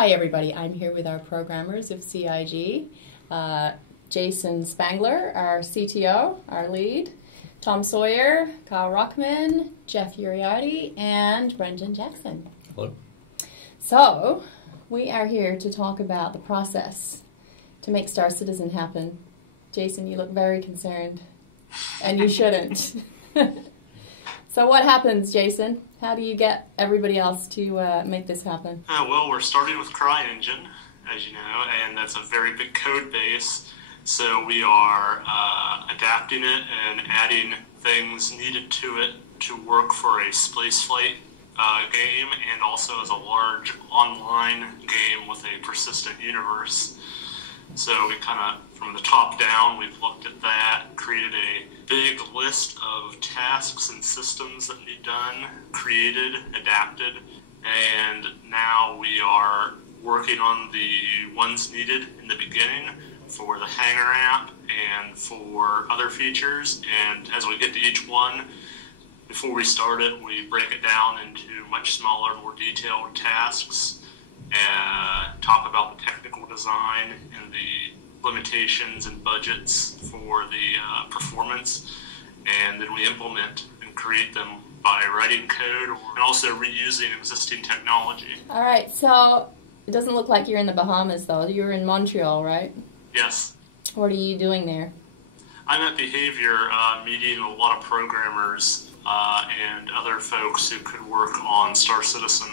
Hi everybody, I'm here with our programmers of CIG. Jason Spangler, our CTO, our lead, Tom Sawyer, Kyle Rockman, Jeff Uriarty, and Brendan Jackson. Hello. So, we are here to talk about the process to make Star Citizen happen. Jason, you look very concerned, and you shouldn't. So what happens, Jason? How do you get everybody else to make this happen? Well, we're starting with CryEngine, as you know, and that's a very big code base. So we are adapting it and adding things needed to it to work for a spaceflight game, and also as a large online game with a persistent universe. So we kind of, from the top down, we've looked at that, created a big list of tasks and systems that need done, created, adapted, and now we are working on the ones needed in the beginning for the Hangar app and for other features. And as we get to each one, before we start it, we break it down into much smaller, more detailed tasks, talk about the technical design and the limitations and budgets for the performance, and then we implement and create them by writing code and also reusing existing technology. All right, so it doesn't look like you're in the Bahamas, though. You're in Montreal, right? Yes. What are you doing there? I'm at Behavior meeting a lot of programmers and other folks who could work on Star Citizen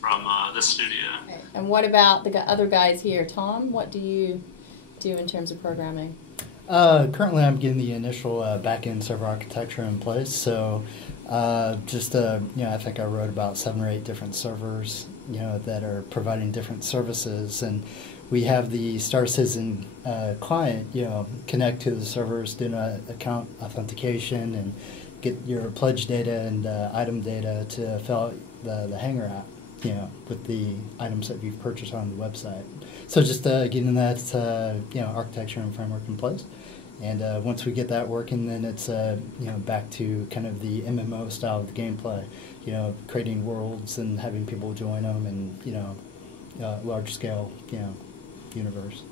from this studio. Okay. And what about the other guys here? Tom, what do you do in terms of programming? Currently, I'm getting the initial back-end server architecture in place. So, I think I wrote about 7 or 8 different servers, that are providing different services, and we have the Star Citizen client, connect to the servers, do an account authentication, and get your pledge data and item data to fill out the Hangar app, with the items that you've purchased on the website. So just getting that, architecture and framework in place. And once we get that working, then it's, back to kind of the MMO style of the gameplay, creating worlds and having people join them and, large scale, universe.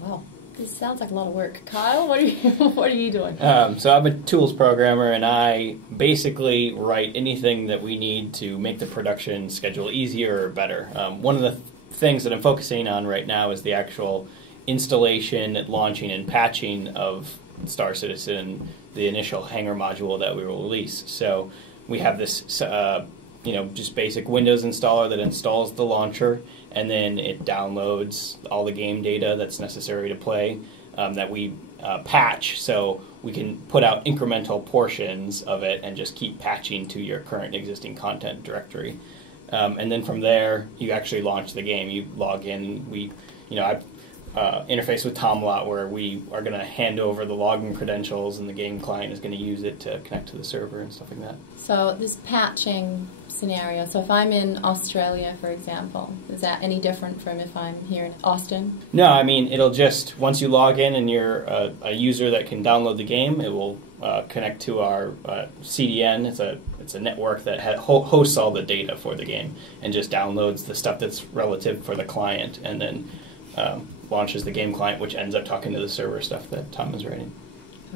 Wow. This sounds like a lot of work. Kyle, what are you doing? So I'm a tools programmer, and I basically write anything that we need to make the production schedule easier or better. One of the things that I'm focusing on right now is the actual installation, launching, and patching of Star Citizen, the initial Hangar module that we will release. So we have this, just basic Windows installer that installs the launcher, and then it downloads all the game data that's necessary to play that we patch, so we can put out incremental portions of it and just keep patching to your current existing content directory. And then from there, you actually launch the game. You log in. I've interface with Tom a lot, where we are going to hand over the login credentials, and the game client is going to use it to connect to the server and stuff like that. So this patching scenario, so if I'm in Australia, for example, is that any different from if I'm here in Austin? No, I mean, it'll just, once you log in and you're a user that can download the game, it will connect to our CDN. It's a network that hosts all the data for the game and just downloads the stuff that's relative for the client, and then launches the game client, which ends up talking to the server stuff that Tom is writing.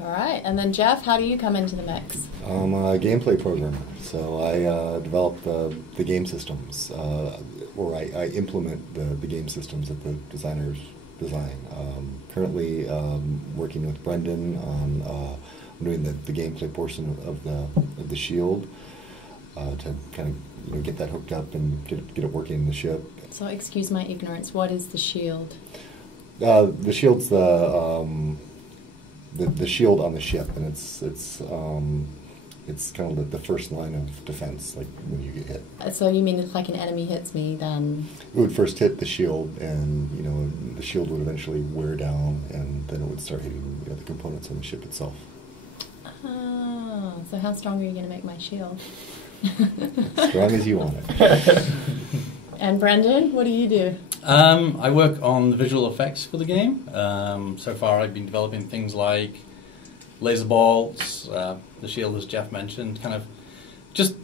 All right, and then Jeff, how do you come into the mix? I'm a gameplay programmer, so I develop the game systems, or I implement the game systems that the designers design. Currently working with Brendan on doing the gameplay portion of the shield to kind of get that hooked up and get it working in the ship. So excuse my ignorance, what is the shield? The shield's the shield on the ship, and it's kind of the first line of defense, like when you get hit. So you mean if like an enemy hits me, then it would first hit the shield, and the shield would eventually wear down, and then it would start hitting the components on the ship itself. Oh, so how strong are you going to make my shield? Strong as you want it. And Brendan, what do you do? I work on the visual effects for the game. So far I've been developing things like laser bolts, the shield, as Jeff mentioned, kind of just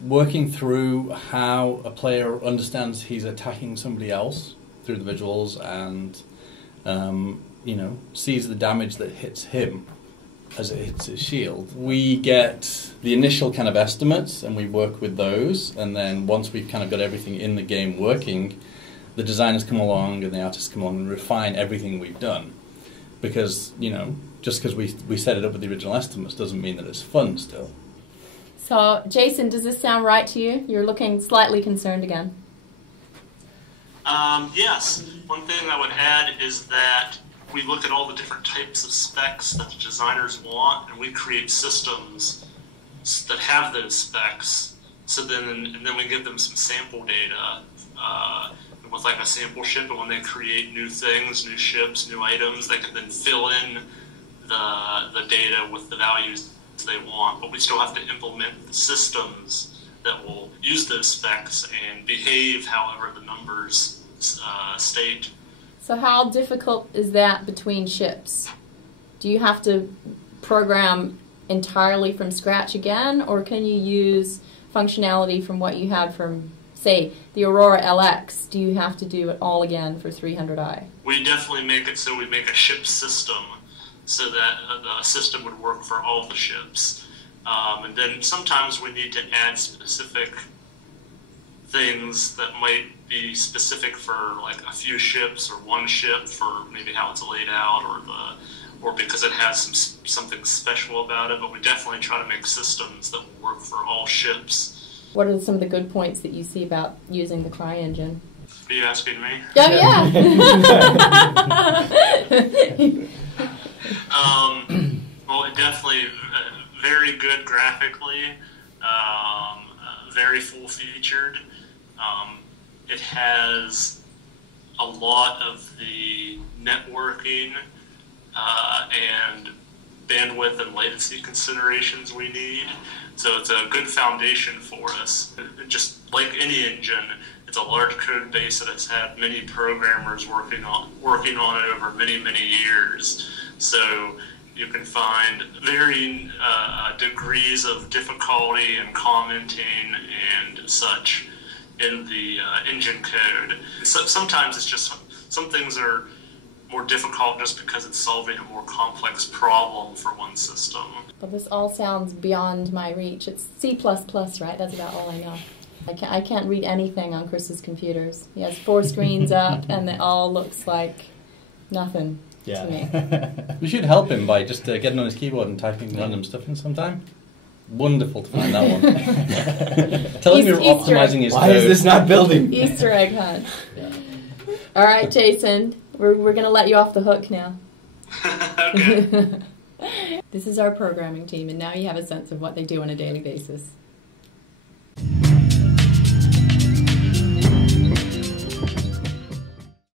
working through how a player understands he's attacking somebody else through the visuals and, sees the damage that hits him as it hits his shield. We get the initial kind of estimates and we work with those, and then once we've kind of got everything in the game working, the designers come along and the artists come along and refine everything we've done. Because, just because we set it up with the original estimates doesn't mean that it's fun still. So, Jason, does this sound right to you? You're looking slightly concerned again. Yes. One thing I would add is that we look at all the different types of specs that the designers want, and we create systems that have those specs. So then we give them some sample data with like a sample ship, and when they create new things, new ships, new items, they can then fill in the data with the values they want. But we still have to implement the systems that will use those specs and behave however the numbers state. So how difficult is that between ships? Do you have to program entirely from scratch again, or can you use functionality from what you had from, say, the Aurora LX? Do you have to do it all again for 300i? We definitely make it so we make a ship system so that the system would work for all the ships. And then sometimes we need to add specific things that might be specific for like a few ships or one ship for maybe how it's laid out or because it has something special about it. But we definitely try to make systems that will work for all ships. What are some of the good points that you see about using the CryEngine? Are you asking me? Oh, yeah. Well, it definitely very good graphically, very full-featured. It has a lot of the networking and bandwidth and latency considerations we need. So it's a good foundation for us. Just like any engine, it's a large code base that has had many programmers working on it over many, many years. So you can find varying degrees of difficulty and commenting and such in the engine code. So sometimes it's just, some things are more difficult just because it's solving a more complex problem for one system. But this all sounds beyond my reach. It's C++, right? That's about all I know. I can't read anything on Chris's computers. He has 4 screens up, and it all looks like nothing to me. We should help him by just getting on his keyboard and typing random stuff in sometime. Wonderful to find that one. Tell him you're optimizing his code. Why is this not building? Easter egg hunt. All right, Jason, we're going to let you off the hook now. Okay. This is our programming team, and now you have a sense of what they do on a daily basis.